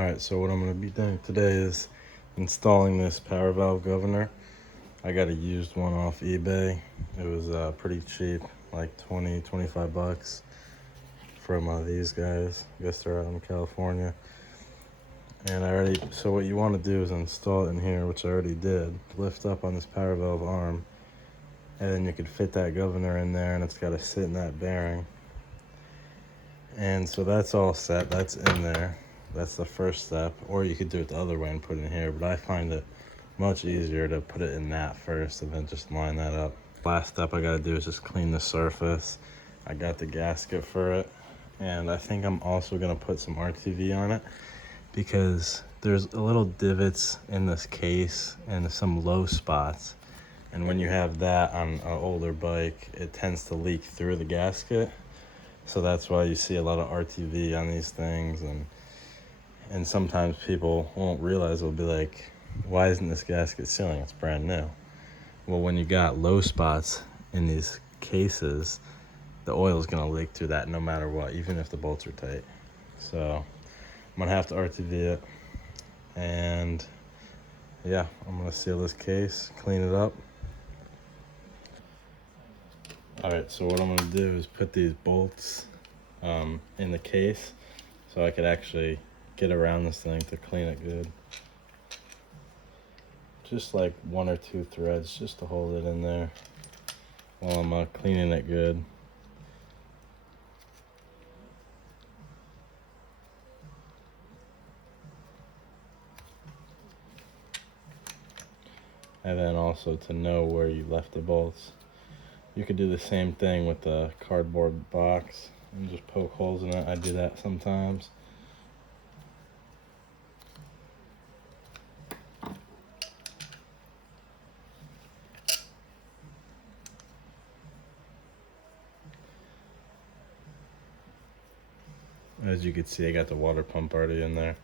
Alright, so what I'm going to be doing today is installing this power valve governor. I got a used one off eBay. It was pretty cheap, like 25 bucks from these guys. I guess they're out in California. And so what you want to do is install it in here, which I already did. Lift up on this power valve arm, and then you could fit that governor in there, and it's got to sit in that bearing. And so that's all set, that's in there. That's the first step, or you could do it the other way and put it in here, but I find it much easier to put it in that first and then just line that up. Last step I gotta do is just clean the surface. I got the gasket for it, and I think I'm also gonna put some RTV on it because there's a little divots in this case and some low spots. And when you have that on an older bike, it tends to leak through the gasket. So that's why you see a lot of RTV on these things, and sometimes people won't realize. They'll be like, why isn't this gasket sealing? It's brand new. Well, when you got low spots in these cases, the oil is gonna leak through that no matter what, even if the bolts are tight. So I'm gonna have to RTV it, and yeah, I'm gonna seal this case, clean it up. All right, so what I'm gonna do is put these bolts in the case so I could actually get around this thing to clean it good. Just like 1 or 2 threads just to hold it in there while I'm cleaning it good. And then also to know where you left the bolts. You could do the same thing with the cardboard box and just poke holes in it. I do that sometimes. As you can see, I got the water pump already in there.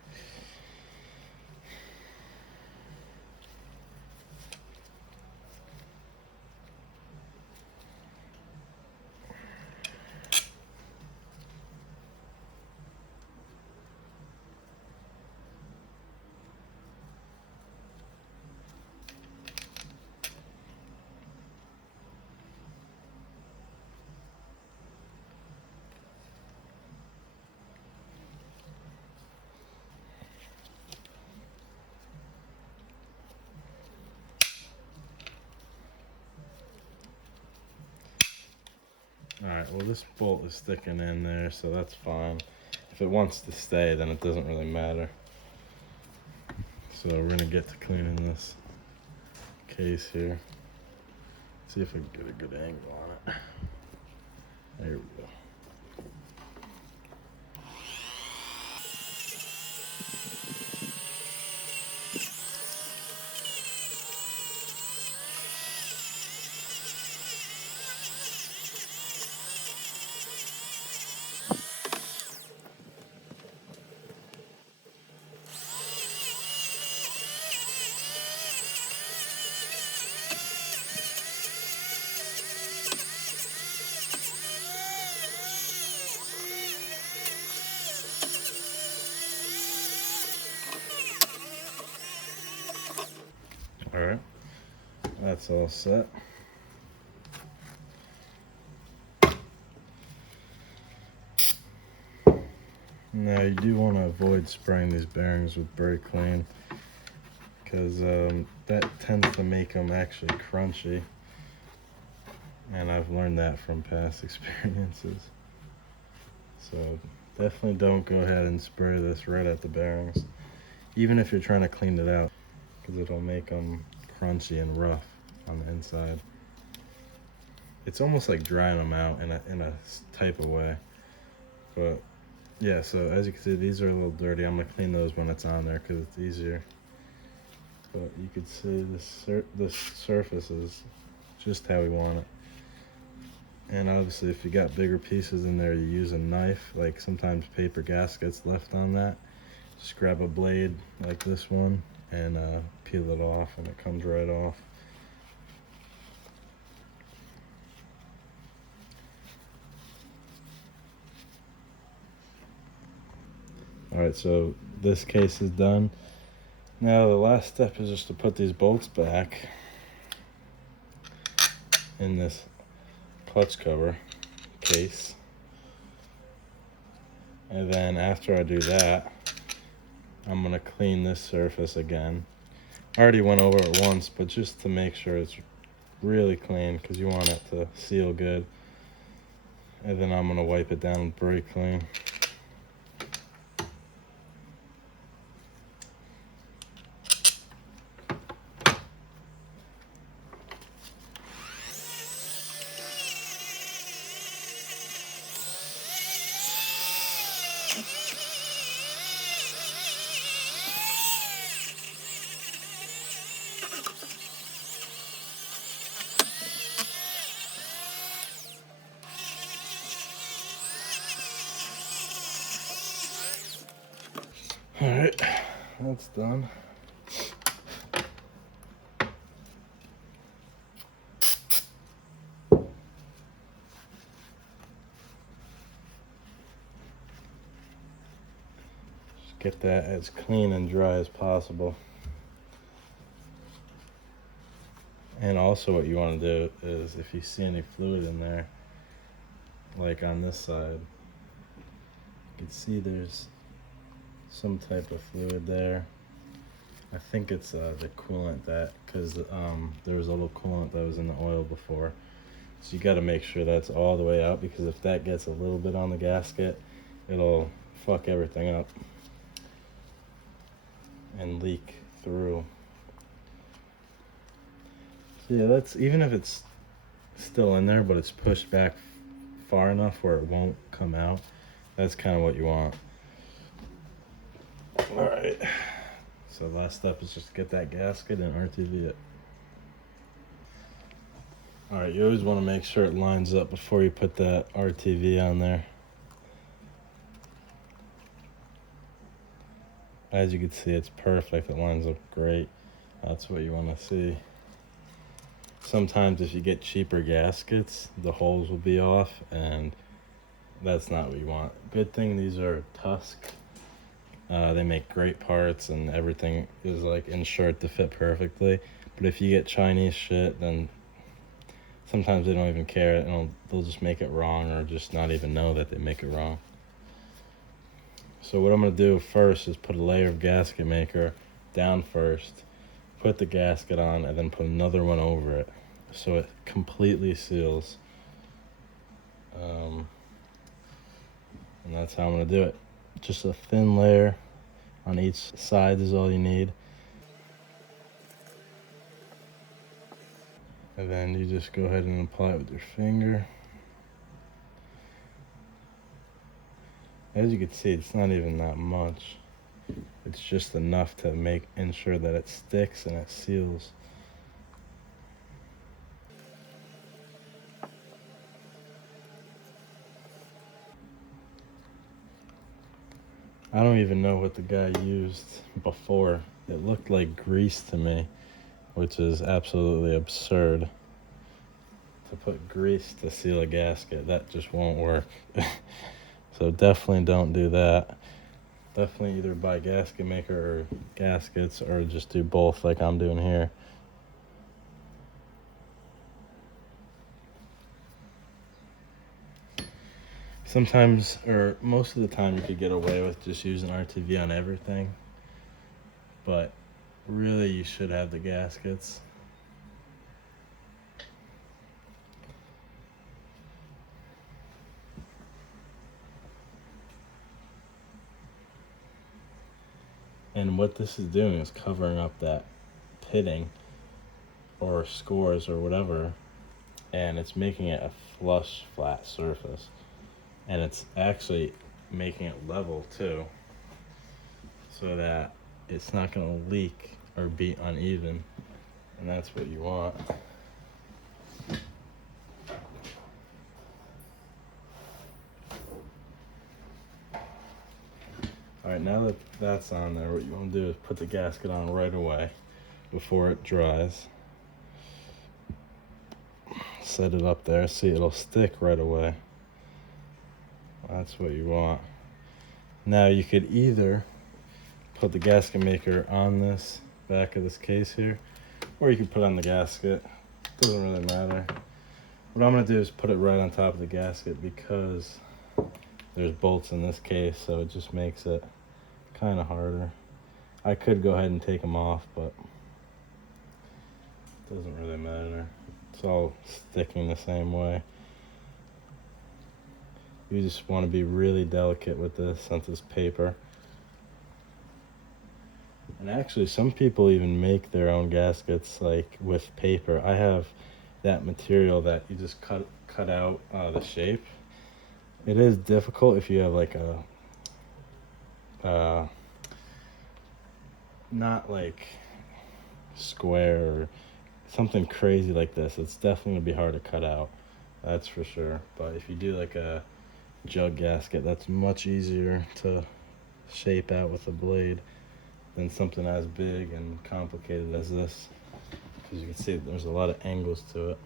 Alright, well this bolt is sticking in there, so that's fine. If it wants to stay, then it doesn't really matter. So we're gonna get to cleaning this case here. See if I can get a good angle on it. There we go. Alright, that's all set. Now you do want to avoid spraying these bearings with brake clean because that tends to make them actually crunchy, and I've learned that from past experiences. So definitely don't go ahead and spray this right at the bearings, even if you're trying to clean it out, because it'll make them crunchy and rough on the inside. It's almost like drying them out in a type of way. But yeah, so as you can see, these are a little dirty. I'm gonna clean those when it's on there because it's easier. But you can see this surface is just how we want it. And obviously, if you got bigger pieces in there, you use a knife. Like sometimes paper gaskets left on that. Just grab a blade like this one and peel it off, and it comes right off. All right, so this case is done. Now the last step is just to put these bolts back in this clutch cover case. And then after I do that, I'm gonna clean this surface again. I already went over it once, but just to make sure it's really clean, because you want it to seal good. And then I'm gonna wipe it down with brake clean. All right, that's done. Just get that as clean and dry as possible. And also what you want to do is, if you see any fluid in there, like on this side, you can see there's some type of fluid there. I think it's the coolant, that because there was a little coolant that was in the oil before. So you got to make sure that's all the way out, because if that gets a little bit on the gasket, it'll fuck everything up and leak through. So yeah, that's, even if it's still in there but it's pushed back far enough where it won't come out, that's kind of what you want. All right, so the last step is just to get that gasket and RTV it. All right, you always want to make sure it lines up before you put that RTV on there. As you can see, it's perfect. It lines up great. That's what you want to see. Sometimes if you get cheaper gaskets, the holes will be off, and that's not what you want. Good thing these are Tusk. They make great parts, and everything is like insured to fit perfectly. But if you get Chinese shit, then sometimes they don't even care, and they'll just make it wrong, or just not even know that they make it wrong. So what I'm going to do first is put a layer of gasket maker down first, put the gasket on, and then put another one over it so it completely seals. And that's how I'm going to do it. Just a thin layer on each side is all you need. And then you just go ahead and apply it with your finger. As you can see, it's not even that much. It's just enough to ensure that it sticks and it seals. I don't even know what the guy used before. It looked like grease to me, which is absolutely absurd. To put grease to seal a gasket, that just won't work. So definitely don't do that. Definitely either buy gasket maker or gaskets, or just do both like I'm doing here. Sometimes, or most of the time, you could get away with just using RTV on everything, but really you should have the gaskets. And what this is doing is covering up that pitting or scores or whatever, and it's making it a flush, flat surface. And it's actually making it level too, so that it's not going to leak or be uneven, and that's what you want. All right, now that that's on there, what you want to do is put the gasket on right away before it dries. Set it up there, see, it'll stick right away. That's what you want. Now you could either put the gasket maker on this back of this case here, or you can put on the gasket. Doesn't really matter. What I'm gonna do is put it right on top of the gasket because there's bolts in this case, so it just makes it kind of harder. I could go ahead and take them off, but it doesn't really matter. It's all sticking the same way. You just want to be really delicate with this since it's paper. And actually, some people even make their own gaskets like with paper. I have that material that you just cut out the shape. It is difficult if you have like a not like square or something crazy like this. It's definitely gonna be hard to cut out, that's for sure. But if you do like a jug gasket, that's much easier to shape out with a blade than something as big and complicated as this, because you can see there's a lot of angles to it.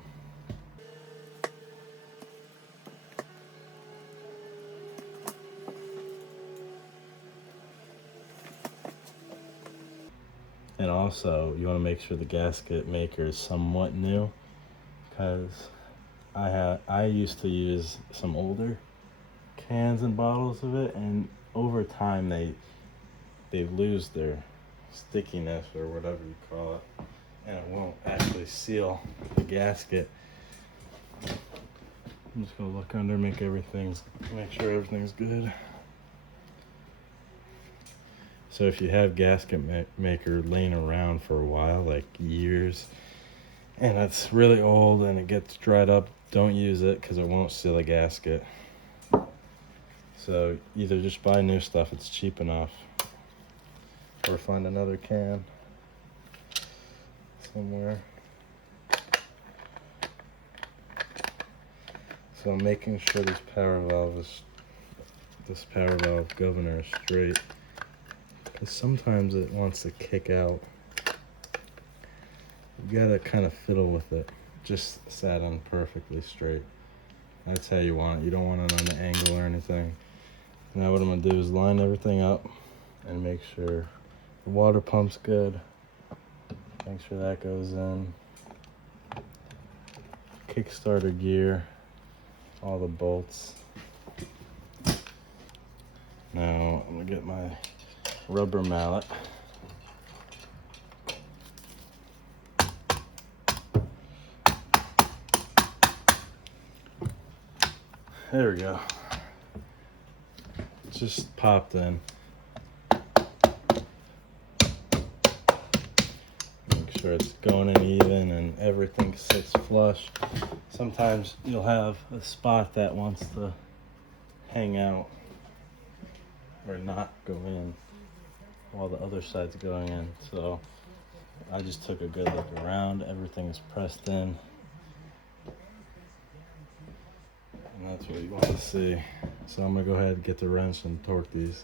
And also, you want to make sure the gasket maker is somewhat new, because I used to use some older cans and bottles of it, and over time they lose their stickiness or whatever you call it, and it won't actually seal the gasket. I'm just gonna look under, make sure everything's good. So if you have gasket maker laying around for a while, like years, and it's really old and it gets dried up, don't use it because it won't seal a gasket. So either just buy new stuff, it's cheap enough, or find another can somewhere. So I'm making sure this power valve governor is straight, because sometimes it wants to kick out. You gotta kind of fiddle with it. Just sat on perfectly straight. That's how you want it. You don't want it on an angle or anything. Now what I'm gonna do is line everything up and make sure the water pump's good. Make sure that goes in. Kickstarter gear, all the bolts. Now I'm gonna get my rubber mallet. There we go. It's just popped in. Make sure it's going in even and everything sits flush. Sometimes you'll have a spot that wants to hang out or not go in while the other side's going in. So I just took a good look around. Everything is pressed in. And that's what you want to see. So I'm gonna go ahead and get the wrench and torque these.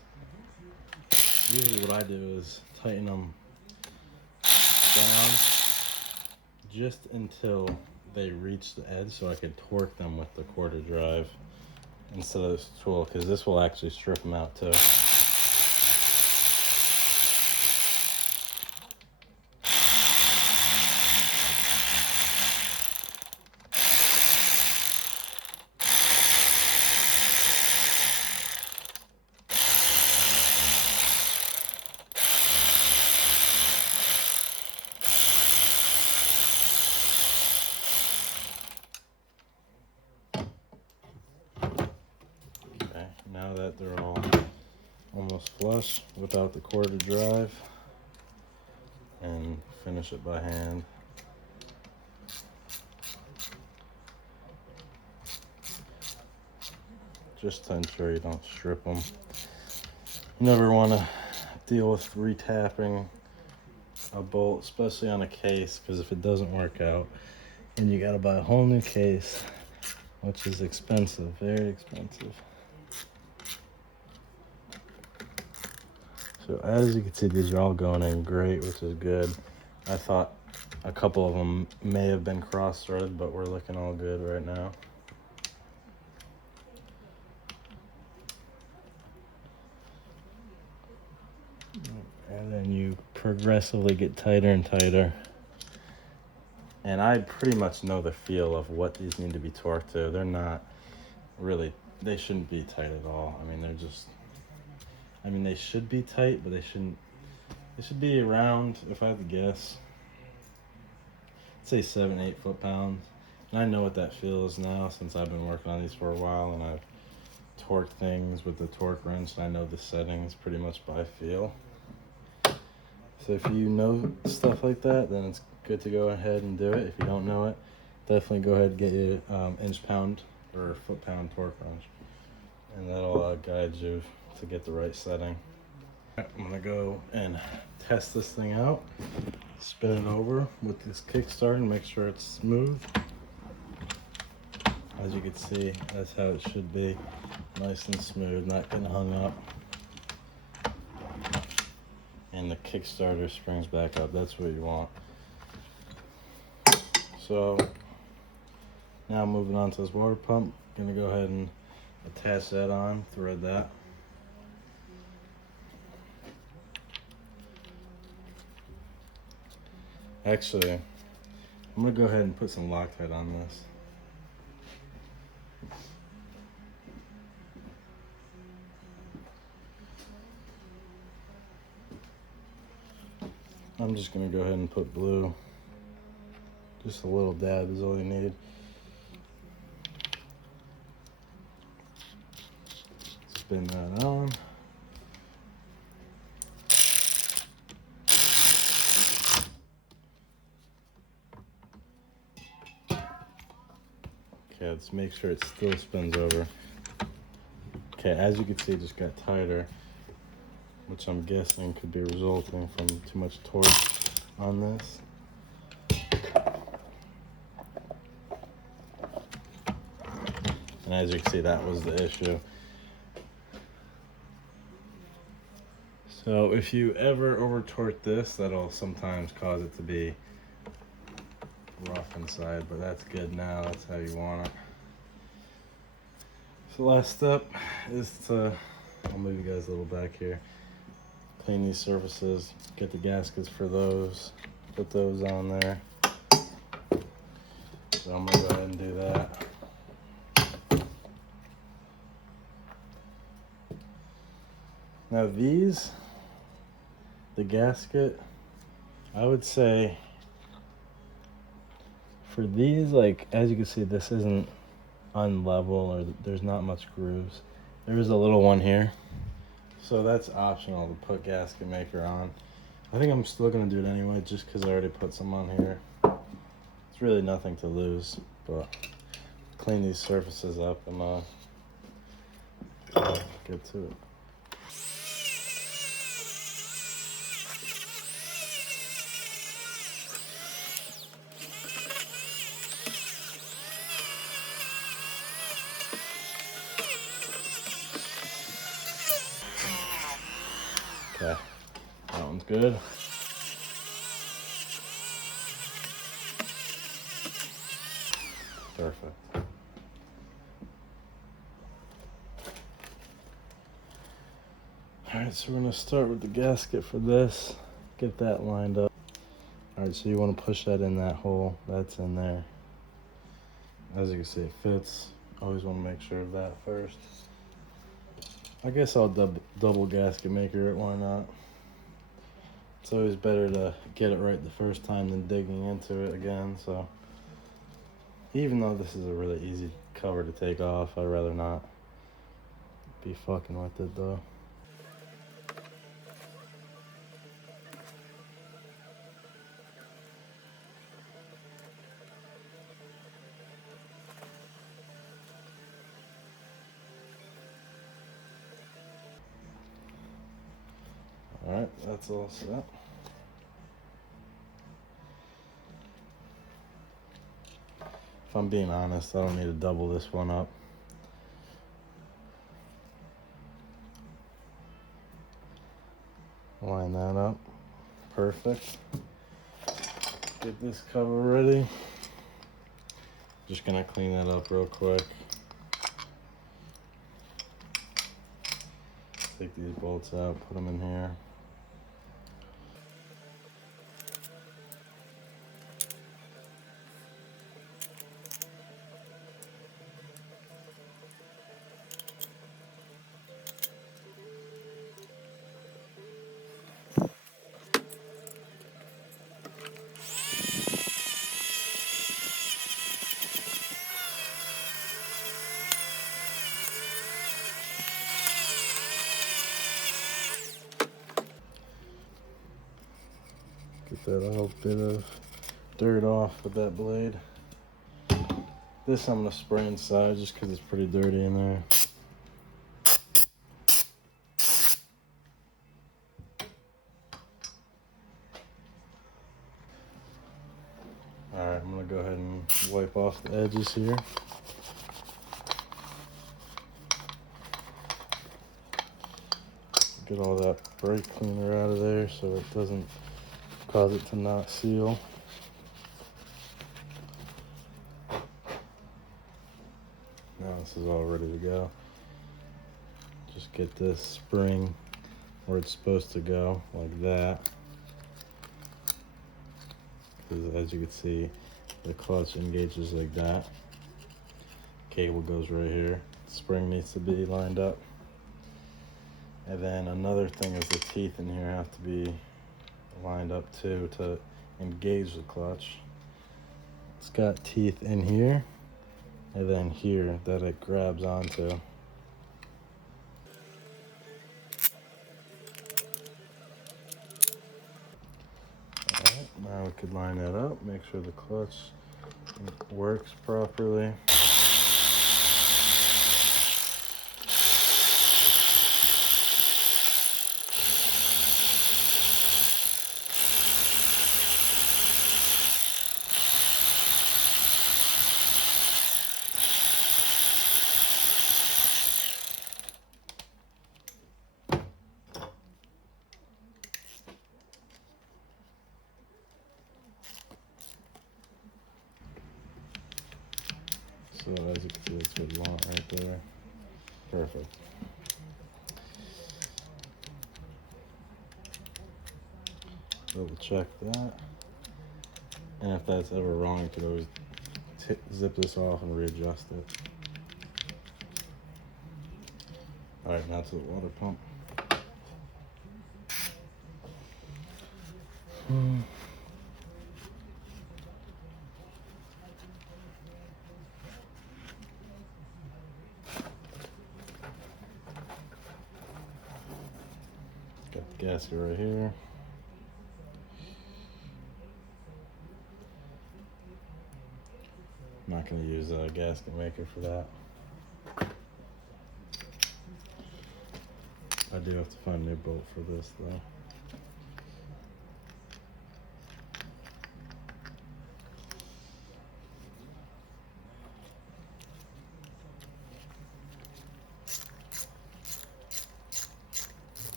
Usually what I do is tighten them down just until they reach the edge, so I can torque them with the quarter drive instead of this tool, because this will actually strip them out too. Now that they're all almost flush, whip out the quarter drive and finish it by hand. Just to ensure you don't strip them. You never want to deal with retapping a bolt, especially on a case, because if it doesn't work out, then you got to buy a whole new case, which is expensive, very expensive. So as you can see, these are all going in great, which is good. I thought a couple of them may have been cross-threaded, but we're looking all good right now. progressively get tighter and tighter. And I pretty much know the feel of what these need to be torqued to. They're not really, they shouldn't be tight at all. I mean, they're just, I mean, they should be tight, but they should be around, if I had to guess, I'd say 7-8 foot-pounds. And I know what that feels now since I've been working on these for a while, and I've torqued things with the torque wrench, and I know the settings pretty much by feel. So if you know stuff like that, then it's good to go ahead and do it. If you don't know it, definitely go ahead and get your inch-pound or foot-pound torque wrench, and that'll guide you to get the right setting. I'm gonna go and test this thing out, spin it over with this kickstart and make sure it's smooth. As you can see, that's how it should be, nice and smooth, not getting hung up. And the Kickstarter springs back up. That's what you want. So now moving on to this water pump, gonna go ahead and attach that on, thread that. Actually, I'm gonna go ahead and put some Loctite on this. I'm just gonna go ahead and put blue. Just a little dab is all you need. Spin that on. Okay, let's make sure it still spins over. Okay, as you can see, it just got tighter, which I'm guessing could be resulting from too much torque on this. And as you can see, that was the issue. So if you ever over torque this, that'll sometimes cause it to be rough inside, but that's good now. That's how you want it. So the last step is to, I'll move you guys a little back here, clean these surfaces, get the gaskets for those, put those on there. So I'm gonna go ahead and do that. Now these, the gasket, I would say for these, like, as you can see, this isn't unlevel, or there's not much grooves. There is a little one here, so that's optional to put gasket maker on. I think I'm still gonna do it anyway, just because I already put some on here. It's really nothing to lose, but clean these surfaces up and get to it. Okay, that one's good. Perfect. All right, so we're gonna start with the gasket for this. Get that lined up. All right, so you want to push that in that hole. That's in there. As you can see, it fits. Always want to make sure of that first. I guess I'll double gasket maker it, why not? It's always better to get it right the first time than digging into it again, so. Even though this is a really easy cover to take off, I'd rather not be fucking with it though. All right, that's all set. If I'm being honest, I don't need to double this one up. Line that up. Perfect. Get this cover ready. Just gonna clean that up real quick. Take these bolts out, put them in here. Get that little bit of dirt off with that blade. This I'm gonna spray inside just because it's pretty dirty in there. Alright, I'm gonna go ahead and wipe off the edges here. Get all that brake cleaner out of there so it doesn't cause it to not seal. Now this is all ready to go. Just get this spring where it's supposed to go, like that. Because as you can see, the clutch engages like that. Cable goes right here. The spring needs to be lined up. And then another thing is the teeth in here have to be lined up too to engage the clutch. It's got teeth in here and then here that it grabs onto. Alright, now we could line that up, make sure the clutch works properly. So as you can see, it's good launch right there. Perfect. Double check that. And if that's ever wrong, you could always zip this off and readjust it. Alright, now to the water pump. Got the gasket right here. I'm not going to use a gasket maker for that. I do have to find a new bolt for this though.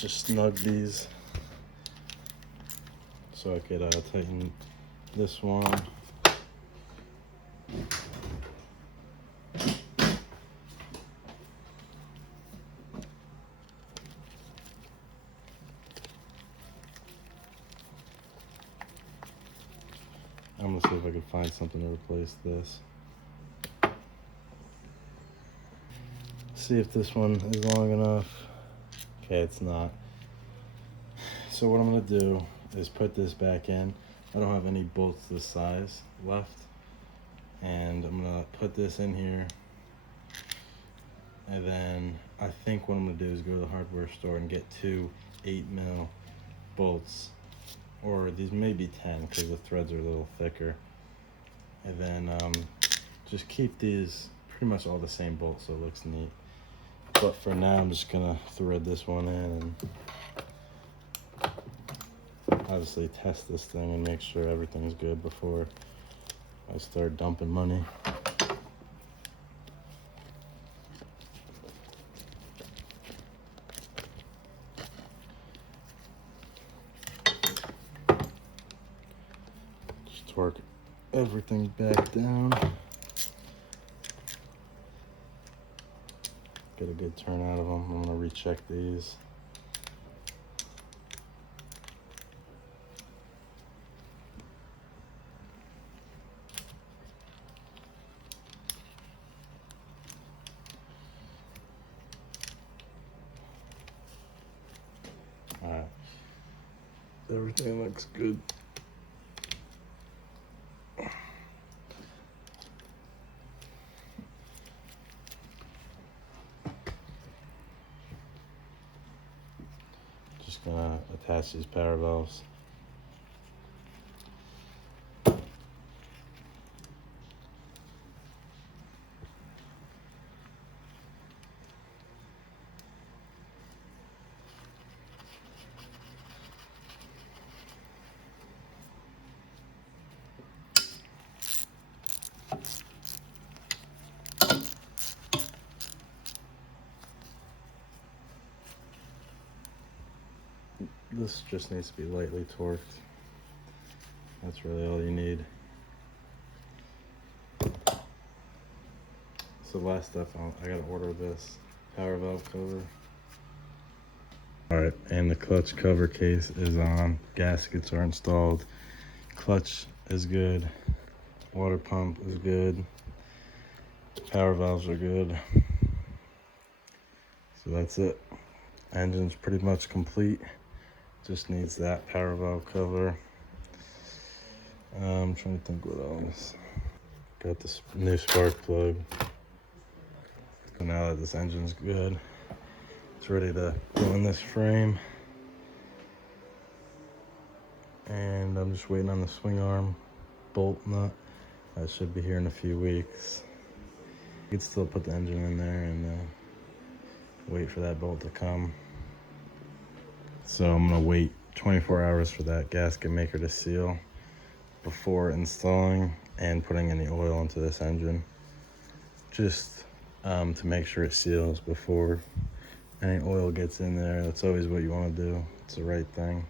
Just snug these so I could tighten this one. I'm gonna see if I can find something to replace this. See if this one is long enough. Okay, it's not. So what I'm gonna do is put this back in. I don't have any bolts this size left. And I'm gonna put this in here. And then I think what I'm gonna do is go to the hardware store and get 2 8mm bolts. Or these may be 10 because the threads are a little thicker. And then just keep these pretty much all the same bolts so it looks neat. But for now, I'm just gonna thread this one in and obviously test this thing and make sure everything's good before I start dumping money. Just torque everything back down. Get a good turn out of them. I'm gonna recheck these. Everything looks good. Just gonna attach these power valves. This just needs to be lightly torqued. That's really all you need. So last step, I gotta order this power valve cover. All right, and the clutch cover case is on. Gaskets are installed. Clutch is good. Water pump is good. Power valves are good. So that's it. Engine's pretty much complete. Just needs that power valve cover. I'm trying to think what else. Got this new spark plug. So now that this engine's good, it's ready to go in this frame. And I'm just waiting on the swing arm bolt nut. That should be here in a few weeks. You can still put the engine in there and wait for that bolt to come. So I'm gonna wait 24 hours for that gasket maker to seal before installing and putting any oil into this engine. Just to make sure it seals before any oil gets in there. That's always what you wanna do. It's the right thing.